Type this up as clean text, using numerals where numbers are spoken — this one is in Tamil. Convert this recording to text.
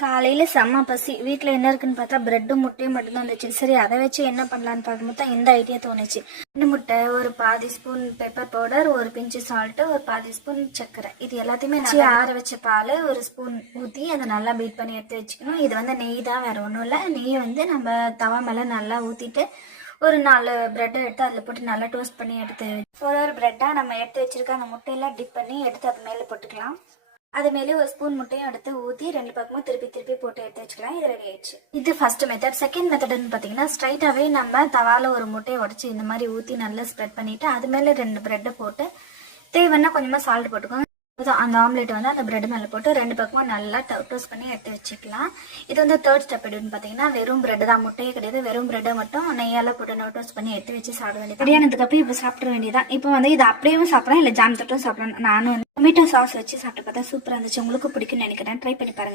காலையில் செம்ம பசி. வீட்டில் என்ன இருக்குன்னு பார்த்தா பிரெட்டும் முட்டையும் மட்டும்தான் இருந்துச்சு. சரி அதை வச்சு என்ன பண்ணலான்னு பார்க்கும்போது தான் இந்த ஐடியா தோணுச்சு. 2 முட்டை, ஒரு பாதி ஸ்பூன் பெப்பர் பவுடர், ஒரு பிஞ்சு சால்ட்டு, ஒரு பாதி ஸ்பூன் சர்க்கரை, இது எல்லாத்தையுமே நல்லா ஆற வச்ச பால் 1 ஸ்பூன் ஊற்றி அதை நல்லா பீட் பண்ணி எடுத்து வச்சுக்கணும். இது வந்து நெய் தான், வேறு ஒன்றும் இல்லை. நெய் வந்து நம்ம தவா மேலே நல்லா ஊற்றிட்டு ஒரு 4 ப்ரெட்டை எடுத்து அதில் போட்டு நல்லா டோஸ்ட் பண்ணி எடுத்து ஒரு ப்ரெட்டாக நம்ம எடுத்து வச்சுருக்க அந்த முட்டையெல்லாம் டிப் பண்ணி எடுத்து அது மேலே போட்டுக்கலாம். அது மேலே 1 ஸ்பூன் முட்டையும் எடுத்து ஊற்றி 2 பக்கமும் திருப்பி போட்டு எடுத்து வச்சுக்கலாம். இது ரெடி ஆயிடுச்சு. இது ஃபர்ஸ்ட் மெத்தட். செகண்ட் மெத்தட்னு பார்த்தீங்கன்னா ஸ்ட்ரைட்டாகவே நம்ம தவால ஒரு முட்டையை உடச்சி இந்த மாதிரி ஊற்றி நல்லா ஸ்ப்ரெட் பண்ணிவிட்டு அது மேலே 2 ப்ரெட்டை போட்டு தேவைன்னா கொஞ்சமாக சால்ட் போட்டுக்கோங்க. அந்த ஆம்லேட் வந்து அந்த பிரெட் மேலே போட்டு 2 பக்கமும் நல்லா டோஸ்ட் பண்ணி எடுத்து வச்சுக்கலாம். இது வந்து தேர்ட் ஸ்டெப் எப்படின்னு பார்த்தீங்கன்னா வெறும் பிரெட் தான், முட்டையே கிடையாது. வெறும் பிரெட்டை மட்டும் நெய்யால் போட்டு டோஸ்ட் பண்ணி எடுத்து வச்சு சாப்பிட வேண்டியது. கல்யாணத்துக்கு இப்போ சாப்பிட வேண்டியதான். இப்போ வந்து இது அப்படியே சாப்பிடலாம், இல்லை ஜாம் தொட்டும் சாப்பிடலாம். நானும் வந்து டொமேட்டோ சாஸ் வச்சு சாப்பிட்டு பார்த்தா சூப்பராக இருந்துச்சு. உங்களுக்கு பிடிக்கும்னு நினைக்கிறேன். ட்ரை பண்ணி பாருங்க.